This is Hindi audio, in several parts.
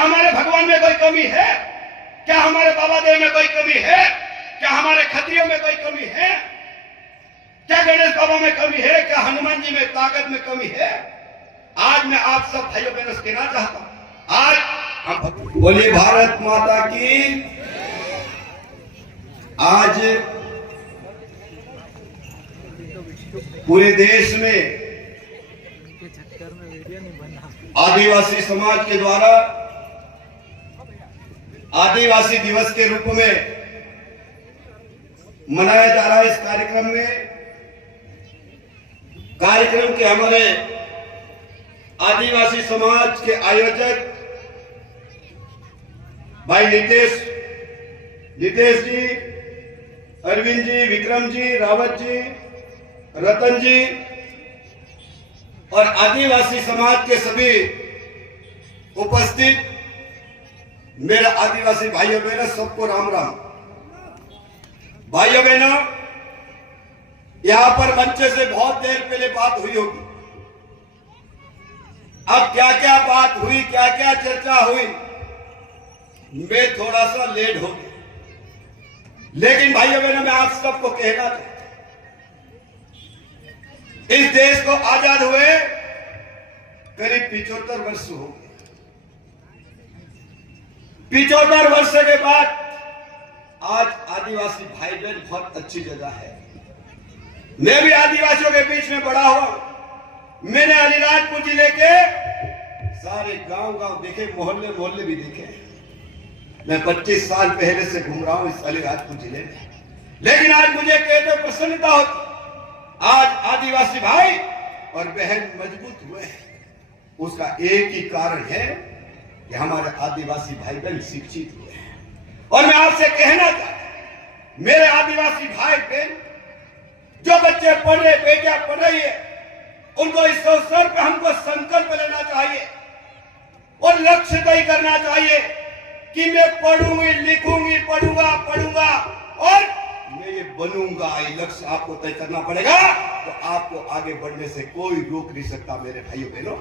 हमारे भगवान में कोई कमी है? क्या हमारे बाबा देव में कोई कमी है? क्या हमारे खत्रियों में कोई कमी है? क्या गणेश बाबा में कमी है? क्या हनुमान जी में ताकत में कमी है? आज मैं आप सब भाइयों बहनों से कहना चाहता हूं, आज हम बोलिए भारत माता की। आज पूरे देश में आदिवासी समाज के द्वारा आदिवासी दिवस के रूप में मनाया जा रहा है। इस कार्यक्रम में कार्यक्रम के हमारे आदिवासी समाज के आयोजक भाई नितेश जी, अरविंद जी, विक्रम जी, रावत जी, रतन जी और आदिवासी समाज के सभी उपस्थित मेरे आदिवासी भाइयों बहनों, सबको राम राम। भाइयों बहनों, यहां पर मंच से बहुत देर पहले बात हुई होगी। अब क्या क्या बात हुई, क्या क्या चर्चा हुई, मैं थोड़ा सा लेट हो गया, लेकिन भाइयों बहनों मैं आप सबको कहना चाहता हूं, इस देश को आजाद हुए करीब 75 वर्ष हो गए। 75 वर्ष के बाद आज आदिवासी भाई बहन बहुत अच्छी जगह है। मैं भी आदिवासियों के बीच में बड़ा हुआ। मैंने अलीराजपुर जिले के सारे गांव देखे, मोहल्ले भी देखे। मैं 25 साल पहले से घूम रहा हूं इस अलीराजपुर जिले में, लेकिन आज मुझे कहते प्रसन्नता होती, आज आदिवासी भाई और बहन मजबूत हुए हैं। उसका एक ही कारण है कि हमारे आदिवासी भाई बहन शिक्षित हुए हैं। और मैं आपसे कहना चाहता हूं, मेरे आदिवासी भाई बहन, जो बच्चे पढ़ रहे, बेटियां पढ़ रही है, उनको इस अवसर पर हमको संकल्प लेना चाहिए और लक्ष्य तय करना चाहिए कि मैं पढ़ूंगी, लिखूंगी, पढ़ूंगा और मैं ये बनूंगा। ये लक्ष्य आपको तय करना पड़ेगा, तो आपको आगे बढ़ने से कोई रोक नहीं सकता। मेरे भाइयों बहनों,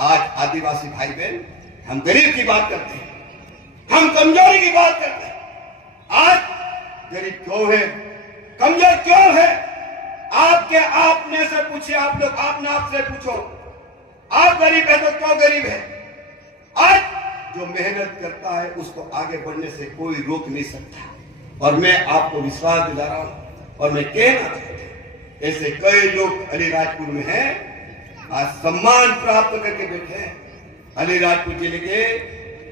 आज आदिवासी भाई बहन, हम गरीब की बात करते हैं, हम कमजोरी की बात करते हैं। आज गरीब क्यों है, कमजोर क्यों है? आपके आपने से पूछिए, आप लोग आपने आपसे पूछो, आप गरीब है तो क्यों गरीब है? आज जो मेहनत करता है उसको आगे बढ़ने से कोई रोक नहीं सकता। और मैं आपको विश्वास दिला रहा हूं और मैं कहना चाहता हूं, ऐसे कई लोग अलीराजपुर में हैं, आज सम्मान प्राप्त करके बैठे हैं। अलीराजपुर जिले के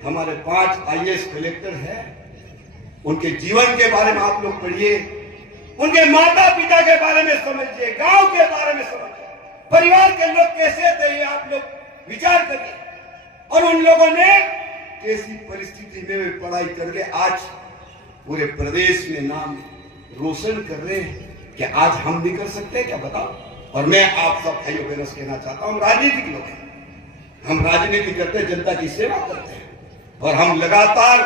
हमारे 5 IAS कलेक्टर हैं। उनके जीवन के बारे में आप लोग पढ़िए, उनके माता पिता के बारे में समझिए, गांव के बारे में समझिए, परिवार के लोग कैसे थे ये आप लोग विचार करिए। और उन लोगों ने कैसी परिस्थिति में पढ़ाई करके आज पूरे प्रदेश में नाम रोशन कर रहे हैं कि आज हम नहीं कर सकते क्या, बताओ? और मैं आप सब भाइयों बहनों से कहना चाहता हूं, राजनीतिक लोग हैं, हम राजनीति करते हैं, जनता की सेवा करते हैं और हम लगातार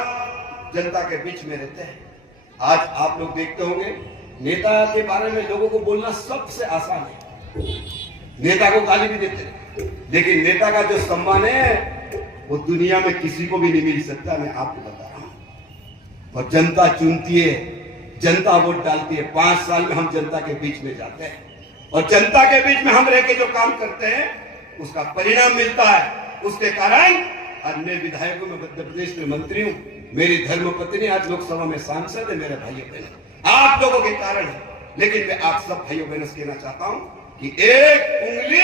जनता के बीच में रहते हैं। आज आप लोग देखते होंगे, नेता के बारे में लोगों को बोलना सबसे आसान है, नेता को गाली भी देते हैं, लेकिन नेता का जो सम्मान है वो दुनिया में किसी को भी नहीं मिल सकता। मैं आपको बता रहा हूं। और जनता चुनती है, जनता वोट डालती है। 5 साल में हम जनता के बीच में जाते हैं और जनता के बीच में हम रह के जो काम करते हैं उसका परिणाम मिलता है। उसके कारण अन्य विधायकों में मध्य प्रदेश में मंत्री हूं, मेरी धर्मपत्नी आज लोकसभा में सांसद है। मेरे भाइयों बहनों, आप लोगों के कारण है। लेकिन मैं आप सब भाइयों बहनों से कहना चाहता हूं कि एक उंगली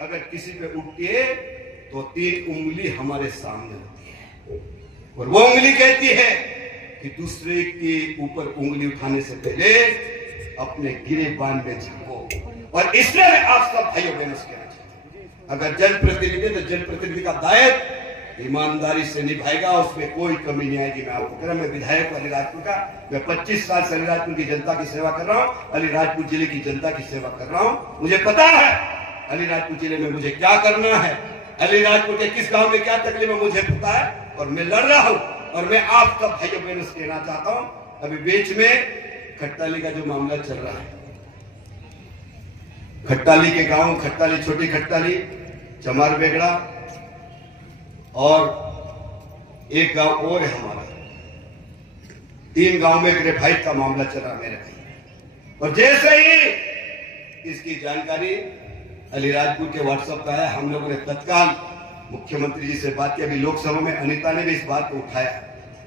अगर किसी पे उठती है तो 3 उंगली हमारे सामने होती है और वो उंगली कहती है कि दूसरे के ऊपर उंगली उठाने से पहले अपने गिरेबान में झांको। और इसलिए मैं आप सब भाइयों बहनों से कहना चाहता हूं, अगर जनप्रतिनिधि तो जनप्रतिनिधि का दायित्व ईमानदारी से निभाएगा, उसमें कोई कमी नहीं आएगी। मैं आपको कह रहा हूं, मैं विधायक अलीराजपुर का, मैं 25 साल से अलीराजपुर की जनता की सेवा कर रहा हूं, अलीराजपुर जिले की जनता की सेवा कर रहा हूं। मुझे पता है अलीराजपुर जिले में मुझे क्या करना है, अलीराजपुर के किस गांव में क्या तकलीफ है मुझे पता है और मैं लड़ रहा हूं। और मैं आप सब भाइयों बहनों से कहना चाहता हूं, अभी बीच में खट्टाली का जो मामला चल रहा है, खट्टाली के गांव, खट्टाली, छोटी खट्टाली, चमार बेगड़ा और एक गांव और है हमारा, 3 गांव में ग्रेफाइट का मामला चला मेरे भाई। और जैसे ही इसकी जानकारी अलीराजपुर के व्हाट्सएप पे आया, हम लोगों ने तत्काल मुख्यमंत्री जी से बात की। अभी लोकसभा में अनीता ने भी इस बात को उठाया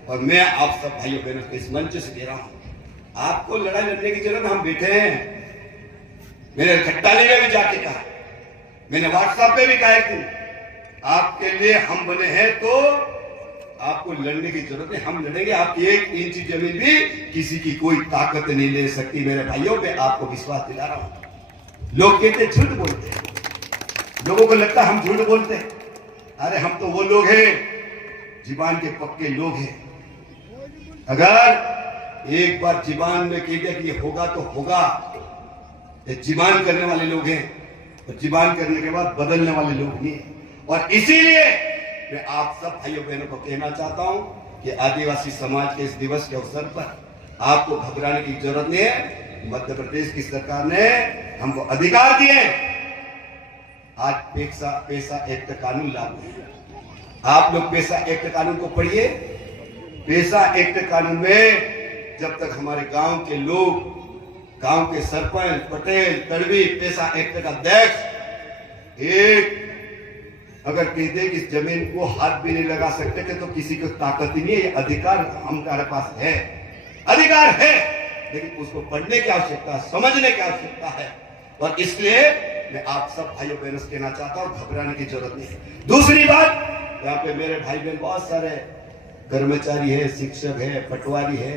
और मैं आप सब भाइयों बहनों को इस मंच से कह रहा हूं, आपको लड़ाई लड़ने की जरूरत, हम बैठे हैं। मैंने खट्टाली में भी जाके कहा, मैंने व्हाट्सएप पे भी कहा कि आपके लिए हम बने हैं तो आपको लड़ने की जरूरत है, हम लड़ेंगे। आपकी 1 इंच जमीन भी किसी की कोई ताकत नहीं ले सकती मेरे भाइयों। मैं आपको विश्वास दिला रहा हूं। लोग कहते झूठ बोलते हैं, लोगों को लगता है हम झूठ बोलते हैं। अरे हम तो वो लोग हैं, जीबान के पक्के लोग हैं। अगर एक बार जीबान में कह दिया कि ये होगा तो होगा, ये जीबान करने वाले लोग हैं और जीबान करने के बाद बदलने वाले लोग नहीं है। और इसीलिए मैं आप सब भाइयों बहनों को कहना चाहता हूं कि आदिवासी समाज के इस दिवस के अवसर पर आपको घबराने की जरूरत नहीं है। मध्य प्रदेश की सरकार ने हमको अधिकार दिए। आज पैसा एक्ट कानून लागू है। आप लोग पैसा एक्ट कानून को पढ़िए। पैसा एक्ट कानून में जब तक हमारे गांव के लोग, गांव के सरपंच, पटेल, तड़वी, पैसा एक्ट का अध्यक्ष एक अगर कहते कि इस जमीन को हाथ भी नहीं लगा सकते थे तो किसी को ताकत ही नहीं है। ये अधिकार हमारे पास है, अधिकार है, लेकिन उसको पढ़ने की आवश्यकता है, समझने की आवश्यकता है। और इसलिए मैं आप सब भाइयों बहनों से कहना चाहता हूं, घबराने की जरूरत नहीं है। दूसरी बात, यहाँ पे मेरे भाई बहन बहुत सारे कर्मचारी है, शिक्षक है, पटवारी है,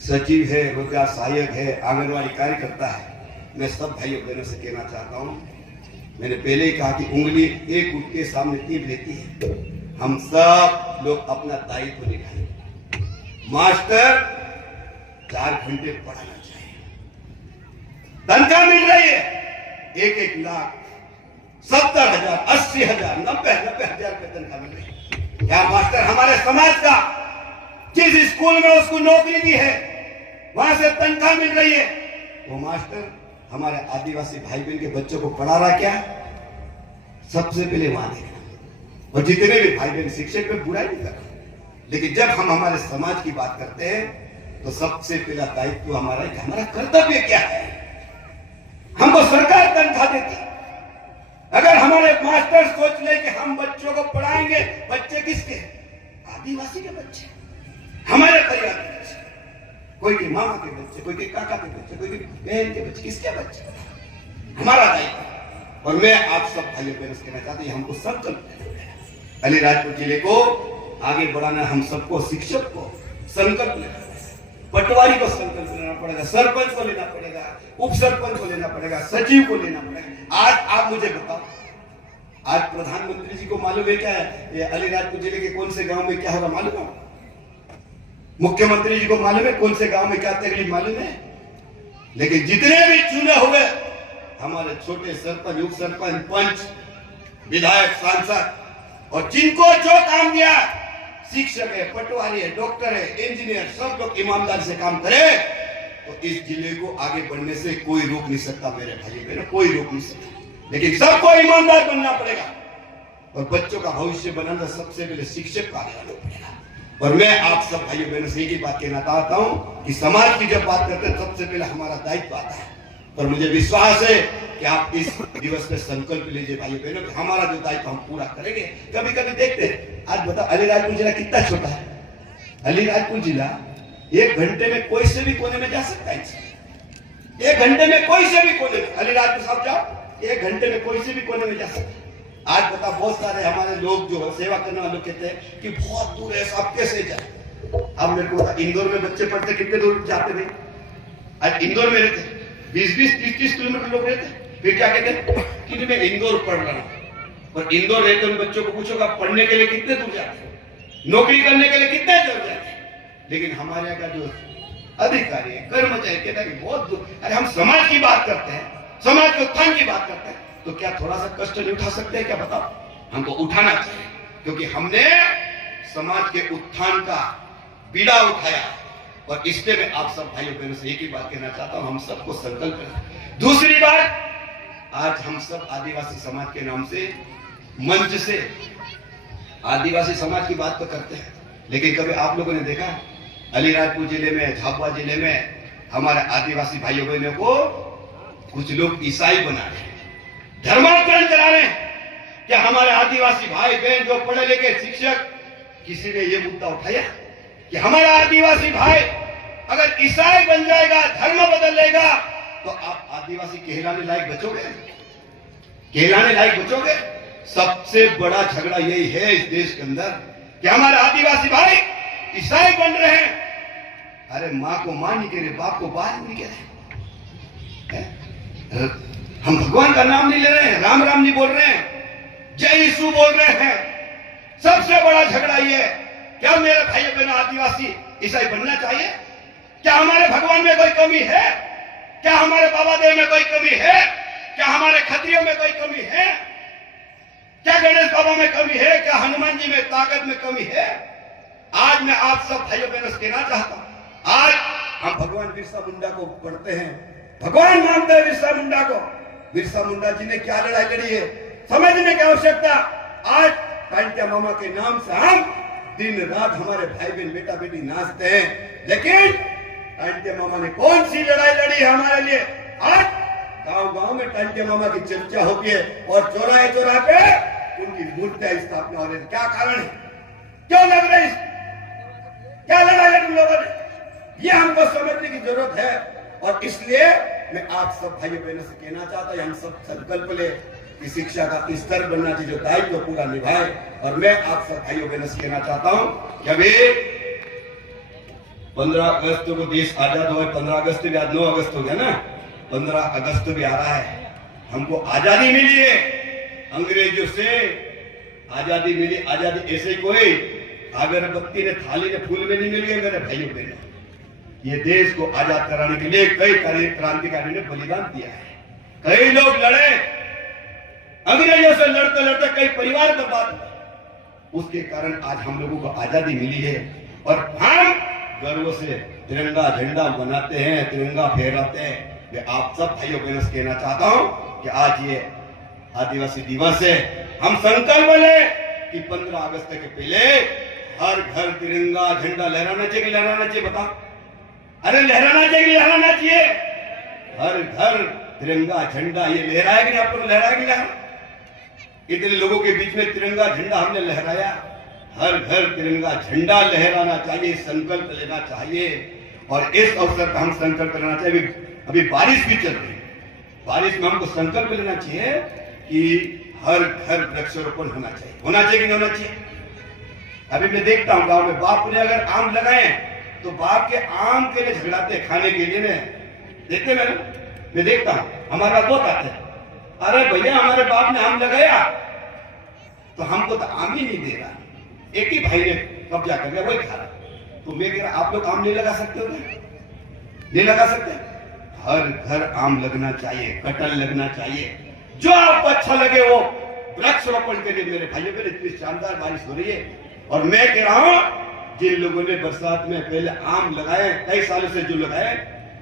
सचिव है, रोजगार सहायक है, आंगनवाड़ी कार्यकर्ता है। मैं सब भाइयों बहनों से कहना चाहता हूं, मैंने पहले ही कहा कि उंगली एक ऊँट के सामने 3 रहती है। हम सब लोग अपना दायित्व निभाएं। मास्टर 4 घंटे पढ़ाना चाहिए, तनख्वाह मिल रही है 1-1 लाख, 70,000, 80,000, 90,000 रुपए तनख्वाह मिल रही है। क्या मास्टर हमारे समाज का जिस स्कूल में उसको नौकरी दी है वहां से तनख्वाह मिल रही है, वो मास्टर हमारे आदिवासी भाई बहन के बच्चों को पढ़ा रहा क्या? सबसे पहले वहां देखना। और जितने भी भाई बहन शिक्षक पे बुराई नहीं कर रहा, लेकिन जब हम हमारे समाज की बात करते हैं तो सबसे पहला दायित्व हमारा है कि हमारा कर्तव्य क्या है। हमको सरकार तनख्वाह देती। अगर हमारे मास्टर सोच ले कि हम बच्चों को पढ़ाएंगे, बच्चे किसके? आदिवासी के बच्चे, हमारे परिवार के बच्चे, कोई के मामा के बच्चे, कोई के काका के बच्चे, कोई के बहन के बच्चे, किसके बच्चे? हमारा दायित्व। और मैं आप सब भाइयों बहनों से कहना चाहता हूं, हमको संकल्प लेना पड़ेगा। अलीराजपुर जिले को आगे बढ़ाना, हम सबको, शिक्षक को संकल्प लेना पड़ेगा, पटवारी को संकल्प लेना पड़ेगा, सरपंच को लेना पड़ेगा, उप सरपंच को लेना पड़ेगा, सचिव को लेना पड़ेगा। आज आप मुझे बताओ, आज प्रधानमंत्री जी को मालूम है क्या है ये अलीराजपुर जिले के कौन से गांव में क्या होगा? मालूम है? मुख्यमंत्री जी को मालूम है कौन से गांव में क्या तकलीफ? मालूम है? लेकिन जितने भी चुने हुए हमारे छोटे सरपंच, उप सरपंच, पंच, विधायक, सांसद और जिनको जो काम दिया, शिक्षक है, पटवारी है, डॉक्टर है, इंजीनियर, सब लोग ईमानदारी से काम करे तो इस जिले को आगे बढ़ने से कोई रोक नहीं सकता मेरे भाई बहनों, कोई रोक नहीं सकता। लेकिन सबको ईमानदार बनना पड़ेगा और बच्चों का भविष्य बनाना सबसे पहले शिक्षक का आगे आना पड़ेगा। और मैं आप सब भाइयों बहनों से एक ही बात कहना चाहता हूं कि समाज की जब बात करते हैं सबसे पहले हमारा दायित्व आता है। और मुझे विश्वास है कि आप इस दिवस में संकल्प लीजिए भाइयों बहनों कि हमारा जो दायित्व हम पूरा करेंगे। कभी कभी देखते हैं, आज बताओ अलीराजपुर जिला कितना छोटा है। अलीराजपुर जिला 1 घंटे में कोई से भी कोने में जा सकता है। 1 घंटे में कोई से भी कोने में, अलीराजपुर साहब जाओ, 1 घंटे में कोई से भी कोने में जा सकता है। आज बता, बहुत सारे हमारे लोग जो सेवा करने वाले लोग कहते हैं कि बहुत दूर है, साहब कैसे जाए। अब मेरे को बता, इंदौर में बच्चे पढ़ते कितने दूर जाते भाई? आज इंदौर में रहते 20-20, 30-30 किलोमीटर लोग रहते, फिर क्या कहते हैं कि मैं इंदौर पढ़ रहा हूं। और इंदौर रहते उन बच्चों को पूछोगा पढ़ने के लिए कितने दूर जाते, नौकरी करने के लिए कितने दूर जाते। लेकिन हमारे यहाँ का जो अधिकारी है, कर्मचारी कहता है कि बहुत दूर। अरे हम समाज की बात करते हैं, समाज के उत्थान की बात करते हैं, तो क्या थोड़ा सा कष्ट नहीं उठा सकते हैं क्या? बताओ, हमको उठाना चाहिए क्योंकि हमने समाज के उत्थान का बीड़ा उठाया। और इसलिए मैं आप सब भाइयों बहनों से एक ही बात कहना चाहता हूं, हम सबको संकल्प करें। दूसरी बात, आज हम सब आदिवासी समाज के नाम से मंच से आदिवासी समाज की बात तो करते हैं, लेकिन कभी आप लोगों ने देखा अलीराजपुर जिले में, झाबुआ जिले में हमारे आदिवासी भाइयों बहनों को कुछ लोग ईसाई बना रहे हैं, धर्मांतरण करा रहे हैं? क्या हमारे आदिवासी भाई बहन जो पढ़े लिखे शिक्षक, किसी ने यह मुद्दा उठाया कि हमारा आदिवासी भाई अगर ईसाई बन जाएगा, धर्म बदल लेगा, तो आप आदिवासी कहलाने लायक बचोगे? कहलाने लायक बचोगे? सबसे बड़ा झगड़ा यही है इस देश के अंदर कि हमारे आदिवासी भाई ईसाई बन रहे हैं। अरे मां को मां नहीं कह रहे, बाप को बाप नहीं कह रहे, हम भगवान का नाम नहीं ले रहे हैं, राम राम नहीं बोल रहे हैं, जय यीशु बोल रहे हैं। सबसे बड़ा झगड़ा ये है, क्या मेरे भाइयों बहनों आदिवासी ईसाई बनना चाहिए? क्या हमारे भगवान में कोई कमी है? क्या हमारे बाबा देव में कोई कमी है? क्या हमारे खत्रियों में कोई कमी है? क्या गणेश बाबा में कमी है? क्या हनुमान जी में ताकत में कमी है? आज मैं आप सब भाइयों बहनों से कहना चाहता हूं, आज हम भगवान बिरसा मुंडा को पढ़ते हैं, भगवान मानते हैं बिरसा मुंडा को। बिरसा मुंडा जी ने क्या लड़ाई लड़ी है समझने की आवश्यकता। आज टांटिया मामा के नाम से हम दिन रात हमारे भाई बहन बेटा बेटी नाचते हैं, लेकिन टांटिया मामा ने कौन सी लड़ाई लड़ी है हमारे लिए? आज गांव गांव में टांटिया मामा की चर्चा होती है और चौराहे चौराहे पे उनकी मूर्तियां स्थापना हो रही है। क्या कारण है? क्यों लग रही? क्या लड़ाई है तुम लोगों ने? ये हमको समझने की जरूरत है। और इसलिए मैं आप सब भाइयों बहनों से कहना चाहता हूं, हम सब संकल्प ले कि शिक्षा का स्तर बनना चाहिए, जो दायित्व पूरा निभाए। और मैं आप सब भाइयों बहनों से कहना चाहता हूं कि अभी 15 अगस्त को देश आजाद हुआ, 15 अगस्त भी आज 9 अगस्त हो गया ना, 15 अगस्त भी आ रहा है। हमको आजादी मिली है, अंग्रेजों से आजादी मिली। आजादी ऐसे कोई अगरबत्ती ने थाली ने फूल में नहीं मिली है मेरे भाइयों बहनों। ये देश को आजाद कराने के लिए कई क्रांतिकारी ने बलिदान दिया है, कई लोग लड़े, अंग्रेजों से लड़ते लड़ते कई परिवार बर्बाद हुए। उसके कारण आज हम लोगों को आजादी मिली है और हम गर्व से तिरंगा झंडा बनाते हैं, तिरंगा फहराते हैं। मैं आप सब भाइयों बहनों से कहना चाहता हूं कि आज ये आदिवासी दिवस है, हम संकल्प लें कि 15 अगस्त के पहले हर घर तिरंगा झंडा लहराना चाहिए कि लहराना चाहिए? बता। अरे लहराना चाहिए कि लहराना चाहिए? हर घर तिरंगा झंडा ये लहराया कि आप लोग लहराया कि लहरा? इतने लोगों के बीच में तिरंगा झंडा हमने लहराया। हर घर तिरंगा झंडा लहराना चाहिए, संकल्प लेना चाहिए। और इस अवसर पर हम संकल्प लेना चाहिए। अभी बारिश भी चल रही है, बारिश में हमको संकल्प लेना चाहिए कि हर घर वृक्षारोपण होना चाहिए। होना चाहिए कि नहीं होना चाहिए? अभी मैं देखता हूं गांव में बाप ने अगर आम लगाए तो बाप के आम के लिए झगड़ाते खाने के लिए। देखते मैं देखता हूं, हमारा दोस्त आते हैं, अरे भैया हमारे बाप ने आम लगाया तो हमको तो आम ही नहीं दे रहा, एक ही भाई ने कब्जा कर लिया, वही खा रहा। तो मैं कह रहा आप लोग आम नहीं लगा सकते हो? नहीं लगा सकते? हर घर आम लगना चाहिए, कटहल लगना चाहिए, जो आपको अच्छा लगे वो वृक्षारोपण के लिए। मेरे भाइयों के लिए इतनी शानदार बारिश हो रही है और मैं कह रहा हूं जिन लोगों ने बरसात में पहले आम लगाए, कई सालों से जो लगाए,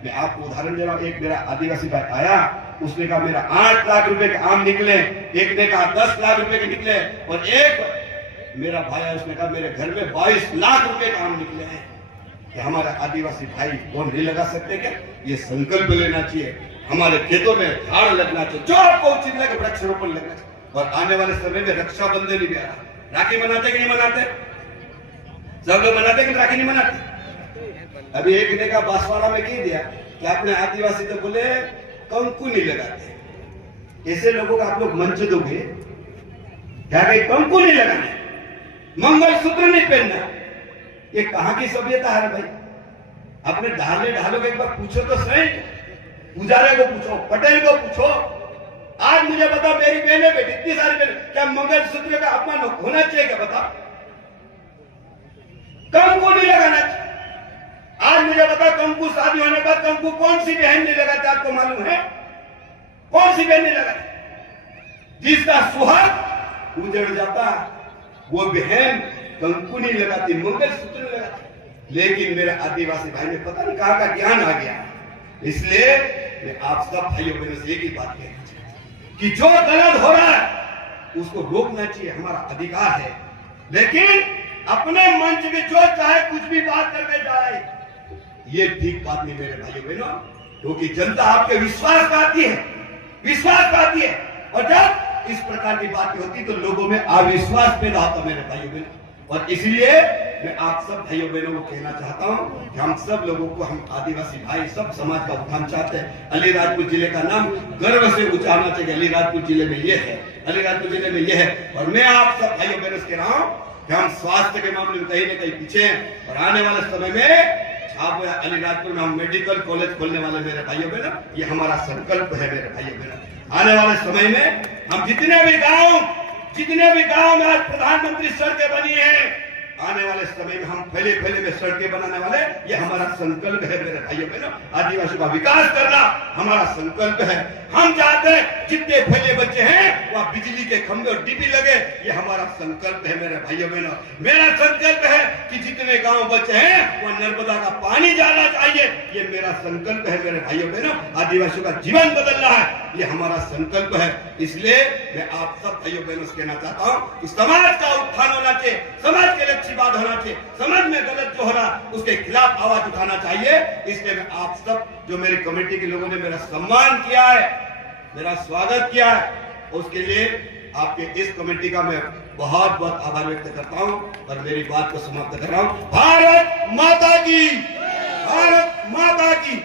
मैं आपको उदाहरण दे रहा हूं। एक मेरा आदिवासी भाई आया, उसने कहा मेरा 8 लाख रुपए के आम निकले, एक ने कहा 10 लाख रुपए के निकले, और एक मेरा भाई है उसने कहा मेरे घर में 22 लाख रुपए के आम निकले हैं। कि हमारे आदिवासी भाई कौन नहीं लगा सकते क्या? ये संकल्प लेना चाहिए। हमारे खेतों में झाड़ लगना चाहिए, जो आपको उचित लगे वृक्षारोपण लगना चाहिए। और आने वाले समय में रक्षाबंधन भी आ रहा, राखी मनाते कि नहीं मनाते? सब लोग मनाते कि राखी नहीं मनाते? अभी एक ने कहा बांसवाड़ा में कह दिया कि अपने आदिवासी तो बोले कंकु नहीं लगाते। ऐसे लोगों का आप लोग मंच दोगे क्या? कंकु नहीं लगाना, मंगलसूत्र नहीं पहनना, ये कहां की सभ्यता है भाई? अपने ढालो के एक बार पूछो तो सही, पुजारे को पूछो, पटेल को पूछो। आज मुझे बता, मेरी बहनें बेटी इतनी सारी बहनें, क्या मंगलसूत्र का अपमान होना चाहिए क्या? बता, कंकु नहीं लगाना चाहिए। आज मुझे बता, कंकु शादी होने के बाद कंकु कौन सी बहन नहीं लगाती? आपको मालूम है कौन सी बहन नहीं लगाती? जिसका सुहाग उजड़ जाता वो बहन कंकु नहीं लगाती, मंगलसूत्र नहीं लगाती। लेकिन मेरे आदिवासी भाई में पता नहीं कहां का ज्ञान आ गया। इसलिए मैं आप सब भाइयों बहनों से एक ही बात कहना चाहता हूं कि जो गलत हो रहा है उसको रोकना चाहिए, हमारा अधिकार है। लेकिन अपने मंच में जो चाहे कुछ भी बात करके जाए, ये ठीक बात नहीं मेरे भाइयों बहनों, क्योंकि जनता आपके विश्वास पाती है, विश्वास पाती है, और जब इस प्रकार की बातें होती तो लोगों में अविश्वास पैदा होता मेरे भाइयों बहनों। और इसलिए मैं आप सब भाइयों बहनों को कहना चाहता हूं कि हम सब लोगों को, हम आदिवासी भाई सब समाज का उत्थान चाहते हैं। अलीराजपुर जिले का नाम गर्व से उचारना चाहिए, अलीराजपुर जिले में ये है, अलीराजपुर जिले में ये है। और मैं आप सब भाइयों बहनों से कह रहा हूं कि हम स्वास्थ्य के मामले में कहीं न कहीं पीछे हैं, और आने वाले समय में छाबड़ा अलीराजपुर में हम मेडिकल कॉलेज खोलने वाले मेरे भाइयों बहनों, ये हमारा संकल्प है मेरे भाइयों बहनों। आने वाले समय में हम जितने भी गांव में आज प्रधानमंत्री सड़कें बनी है, आने वाले समय में हम फैले में सड़कें बनाने वाले, ये हमारा संकल्प है मेरे भाइयों बहनों। आदिवासियों का विकास करना हमारा संकल्प है। हम चाहते हैं जितने फैले बच्चे हैं वहाँ बिजली के खंभे और डीपी लगे, ये हमारा संकल्प है मेरे भाइयों बहनों। मेरा संकल्प है कि जितने गांव बच्चे हैं वहाँ नर्मदा का पानी जाना चाहिए, ये मेरा संकल्प है मेरे भाइयों बहनों। आदिवासियों का जीवन बदलना है, ये हमारा संकल्प है। इसलिए मैं आप सब भाइयों बहनों से कहना चाहता हूँ कि समाज का उत्थान होना चाहिए, समाज के लिए अच्छी बात होना चाहिए, समाज में गलत जो हो रहा उसके खिलाफ आवाज उठाना चाहिए। इसलिए मैं आप सब जो मेरी कमेटी के लोगों ने मेरा सम्मान किया है, मेरा स्वागत किया है, उसके लिए आपके इस कमेटी का मैं बहुत बहुत आभार व्यक्त करता हूं और मेरी बात को समाप्त कर रहा हूं। भारत माता की, भारत माता की।